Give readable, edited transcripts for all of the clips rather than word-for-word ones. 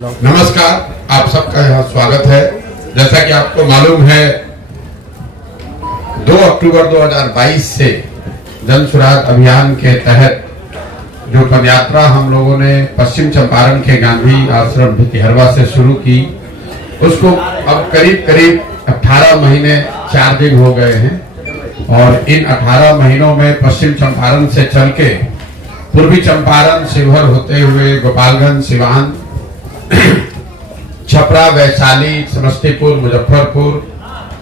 नमस्कार, आप सबका यहाँ स्वागत है। जैसा कि आपको मालूम है, 2 अक्टूबर 2022 से जन सुराग अभियान के तहत जो पदयात्रा हम लोगों ने पश्चिम चंपारण के गांधी आश्रम भितिहरवा से शुरू की, उसको अब करीब 18 महीने 4 दिन हो गए हैं। और इन 18 महीनों में पश्चिम चंपारण से चल के पूर्वी चंपारण, शिवहर होते हुए गोपालगंज, सिवान, छपरा, वैशाली, समस्तीपुर, मुजफ्फरपुर,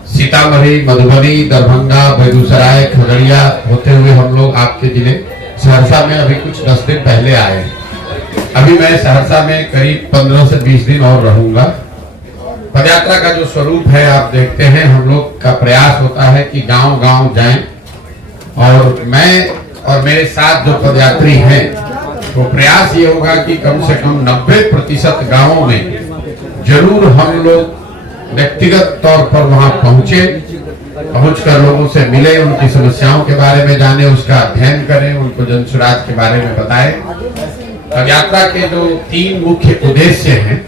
सीतामढ़ी, मधुबनी, दरभंगा, बेगूसराय, खगड़िया होते हुए हम लोग आपके जिले सहरसा में अभी कुछ 10 दिन पहले आए। अभी मैं सहरसा में करीब 15 से 20 दिन और रहूंगा। पदयात्रा का जो स्वरूप है आप देखते हैं, हम लोग का प्रयास होता है कि गांव-गांव जाएं और मैं और मेरे साथ जो पदयात्री हैं, तो प्रयास ये होगा कि कम से कम 90% गांवों में जरूर हम लोग व्यक्तिगत तौर पर वहां पहुंचकर लोगों से मिले, उनकी समस्याओं के बारे में जाने, उसका अध्ययन करें, उनको जन सुराज के बारे में बताएं। पदयात्रा के जो 3 मुख्य उद्देश्य हैं,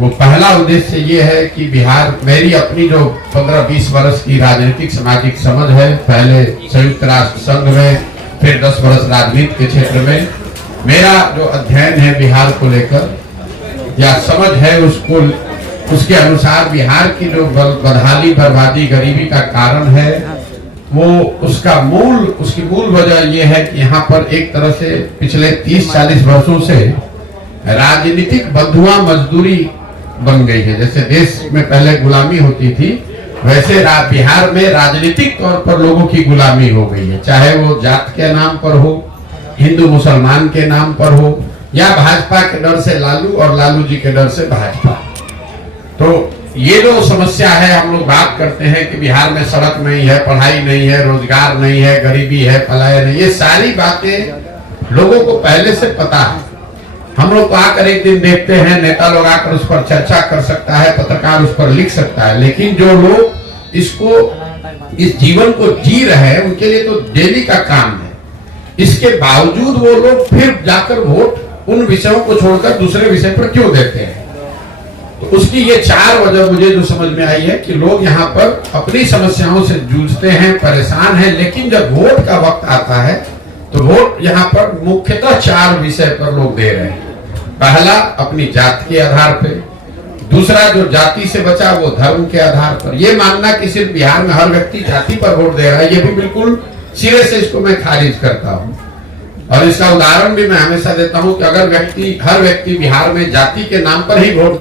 वो पहला उद्देश्य ये है कि बिहार, मेरी अपनी जो 15-20 वर्ष की राजनीतिक सामाजिक समझ है, पहले संयुक्त राष्ट्र संघ में, फिर 10 वर्ष राजनीति के क्षेत्र में, मेरा जो अध्ययन है बिहार को लेकर या समझ है, उसके अनुसार बिहार की जो बदहाली, बर्बादी, गरीबी का कारण है, वो उसकी मूल वजह ये है कि यहाँ पर एक तरह से पिछले 30-40 वर्षों से राजनीतिक बंधुआ मजदूरी बन गई है। जैसे देश में पहले गुलामी होती थी, वैसे बिहार में राजनीतिक तौर पर लोगों की गुलामी हो गई है, चाहे वो जात के नाम पर हो, हिंदू मुसलमान के नाम पर हो, या भाजपा के डर से लालू और लालू जी के डर से भाजपा। तो ये जो समस्या है, हम लोग बात करते हैं कि बिहार में सड़क नहीं है, पढ़ाई नहीं है, रोजगार नहीं है, गरीबी है, पलायन है, ये सारी बातें लोगों को पहले से पता है। हम लोग आकर एक दिन देखते हैं, नेता लोग आकर उस पर चर्चा कर सकता है, पत्रकार उस पर लिख सकता है, लेकिन जो लोग इस जीवन को जी रहे हैं, उनके लिए तो डेली का काम है। इसके बावजूद वो लोग फिर जाकर वोट उन विषयों को छोड़कर दूसरे विषय पर क्यों देते हैं? तो उसकी ये 4 वजह मुझे जो समझ में आई है कि लोग यहाँ पर अपनी समस्याओं से जूझते हैं, परेशान हैं, लेकिन जब वोट का वक्त आता है तो वोट यहाँ पर मुख्यतः 4 विषय पर लोग दे रहे हैं। पहला, अपनी जाति के आधार पे। दूसरा, जो जाति से बचा वो धर्म के आधार पर। ये मानना कि सिर्फ बिहार में हर व्यक्ति जाति पर वोट दे रहा है, ये भी बिल्कुल सिरे से इसको मैं खारिज करता हूँ। और इसका उदाहरण भी मैं हमेशा देता हूँ कि अगर हर व्यक्ति बिहार में जाति के नाम पर ही वोट